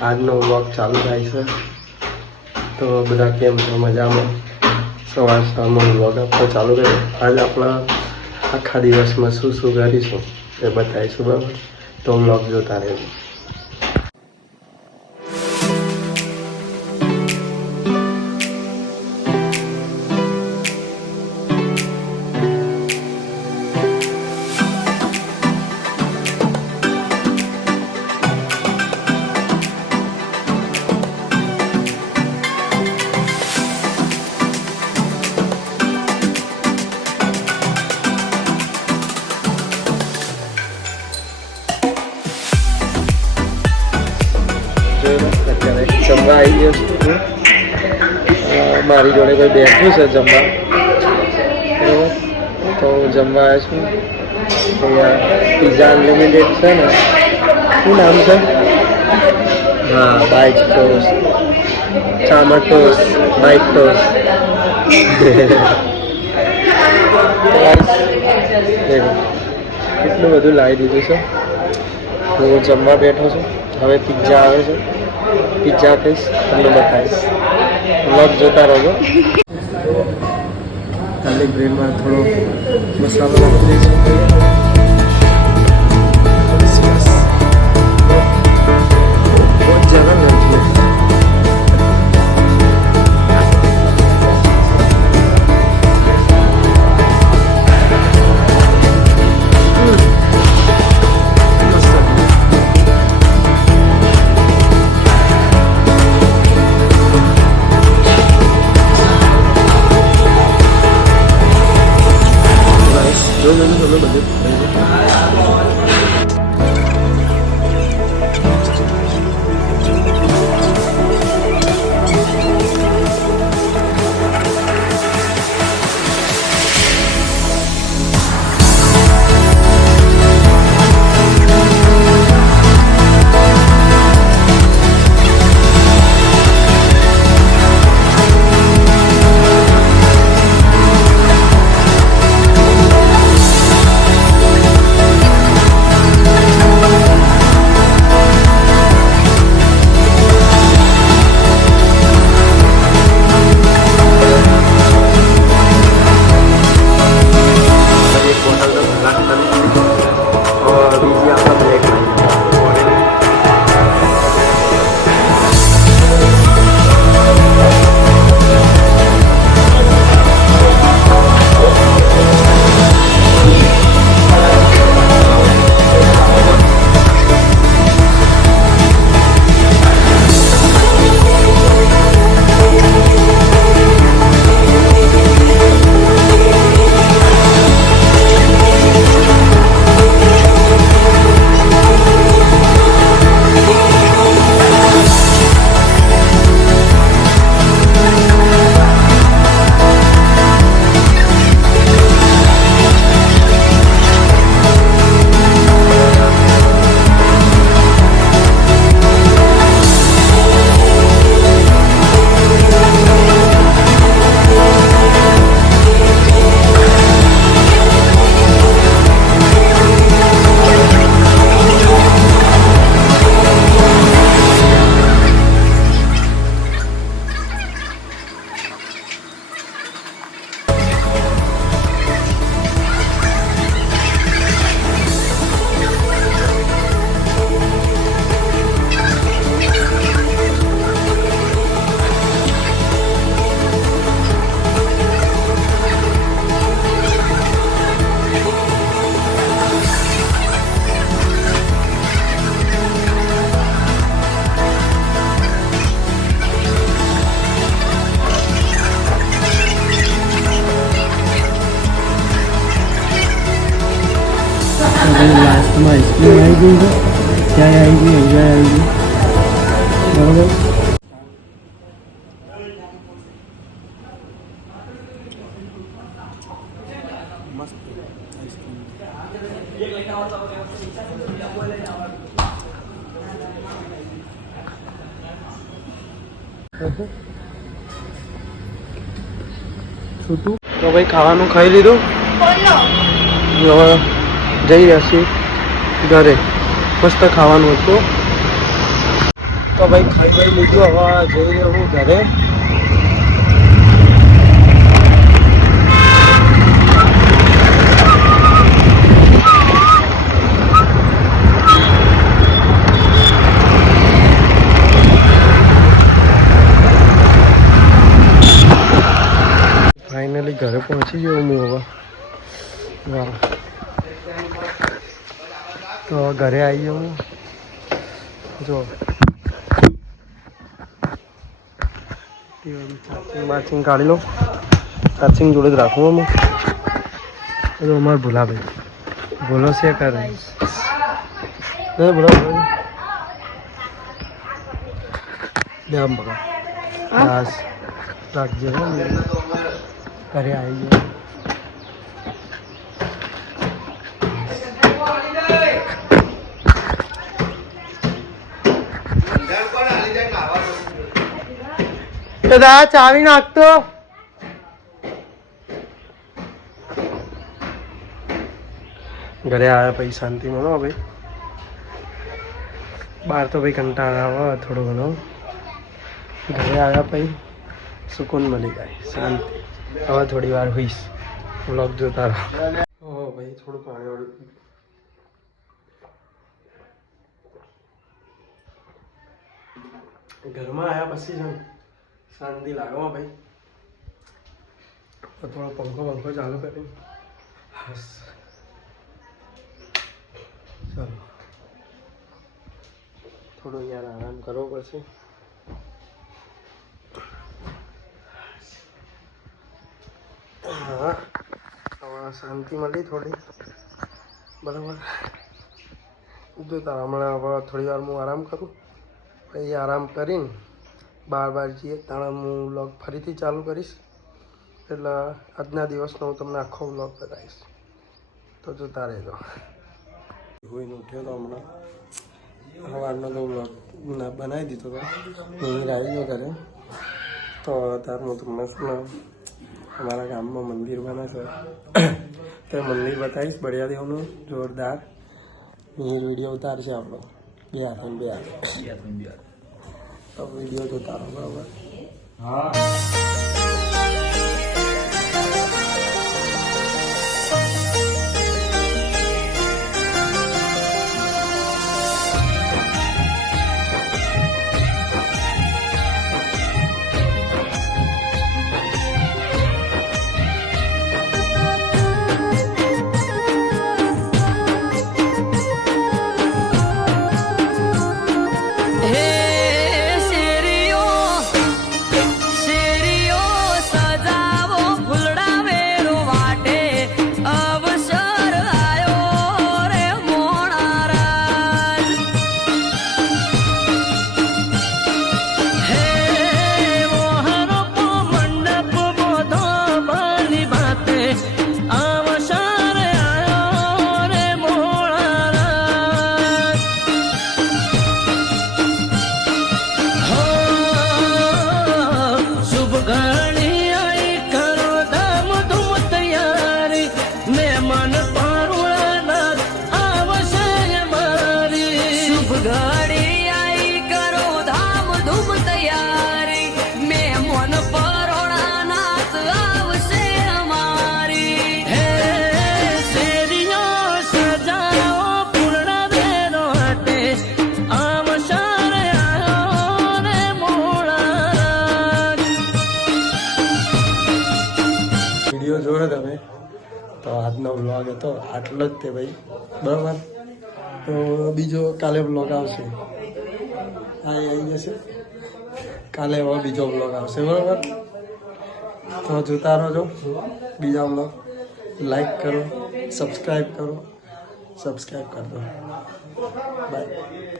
આજનો વર્ક ચાલુ થાય છે. તો બધા કેમ છો? મજામાં? સવાર સવારમાં વર્ક આપતો ચાલુ કર્યો. આજ આપણા આખા દિવસમાં શું શું કરીશું એ બતાવીશું, બરાબર? તો વ્લોગ જોતા રહેજો. છું. મારી જોડે કોઈ બેઠું છે જમવા. બરાબર? તો જમવા આવ્યા છું અહીંયા પિઝા અનલિમિટેડ છે ને. શું નામ છે? હા બાઇક ટોસ ચામર ટોસ્ટ બાઇક ટોસ્ટ એટલું બધું લાવી દીધું છે. હું જમવા બેઠો છું. હવે પીઝા આવે છે. પિઝા આપીશ તમને બતાવીશ. વ્લોગ જોતા રહો ખાલી બ્રેડમાં થોડો મસાલો નાખી no, no, no. આઈસ્ક્રીમ આવી ગઈ છે ત્યાં આવી ગઈ આવી બરાબર છૂટું તો ભાઈ ખાવાનું ખાઈ લીધું? હવે જઈ રહ્યા છીએ. ઘરે મસ્ત ખાવાનું હતું. તો ભાઈ ખાઈ ભાઈ લીધું, હવે જઈ રહ્યો હું ઘરે. ફાઇનલી ઘરે પહોંચી ગયો હું હવે. વાહ. તો ઘરે આવી ગયો હું. જો. ચાર્જિંગ બાર્જિંગ કાઢી લો. ચાર્જિંગ જોડે જ રાખું અમે તો અમારે ભૂલાભાઈ. ભૂલો છે કરે બોલો બોલો લે આમ બગા રાખજે ઘરે આવી ગયો. તો દા ચાવી નાખતો. ઘરે આવ્યા પછી શાંતિ મળો ભાઈ. બહાર તો ભાઈ કંટાળ આવે, થોડો ઘણો. ઘરે આવ્યા પછી સુકૂન મળી જાય, શાંતિ. હવે થોડી વાર હોઈશ. વ્લોગ જોતા રહો. ભાઈ થોડું પાણી વાળું ઘરમાં આવ્યા પછી ને શાંતિ લાગે, હો ભાઈ. થોડો પંખો પંખો ચાલુ કરી. બસ. ચાલો. થોડો યાર આરામ કરવો પડશે. હા. હવે શાંતિ મળી થોડી. બરાબર. જો તારા હમણાં થોડી વાર હું આરામ કરું. પછી આરામ કરીને બાર બાર જઈએ. તાણે હું વ્લોગ ફરીથી ચાલુ કરીશ. એટલે આજના દિવસનો હું તમને આખો વ્લોગ બતાવીશ. તો જોતા રહેજો. હોઈને ઉઠ્યો તો હમણાં. સવારનો તો વ્લોગ બનાવી દીધો તો. હું આવી ગયો ઘરે. તો અત્યારે હું તમને શું અમારા ગામમાં મંદિર બને છે. તે મંદિર બતાવીશ બળિયાદેવનું. જોરદાર. વીડિયો ઉતારશે આપણો. બે હાથ બે હાથ. તો વીડિયો જોતા રહો બરાબર? હે. આટલો જ તે ભાઈ બરાબર? તો બીજો કાલે બ્લોગ આવશે. હા, એ આવી જશે. કાલે હવે બીજો બ્લોગ આવશે, બરાબર? તો જોતા રહો બીજા બ્લોગ લાઈક કરો સબસ્ક્રાઈબ કરો. સબસ્ક્રાઈબ કરી બાય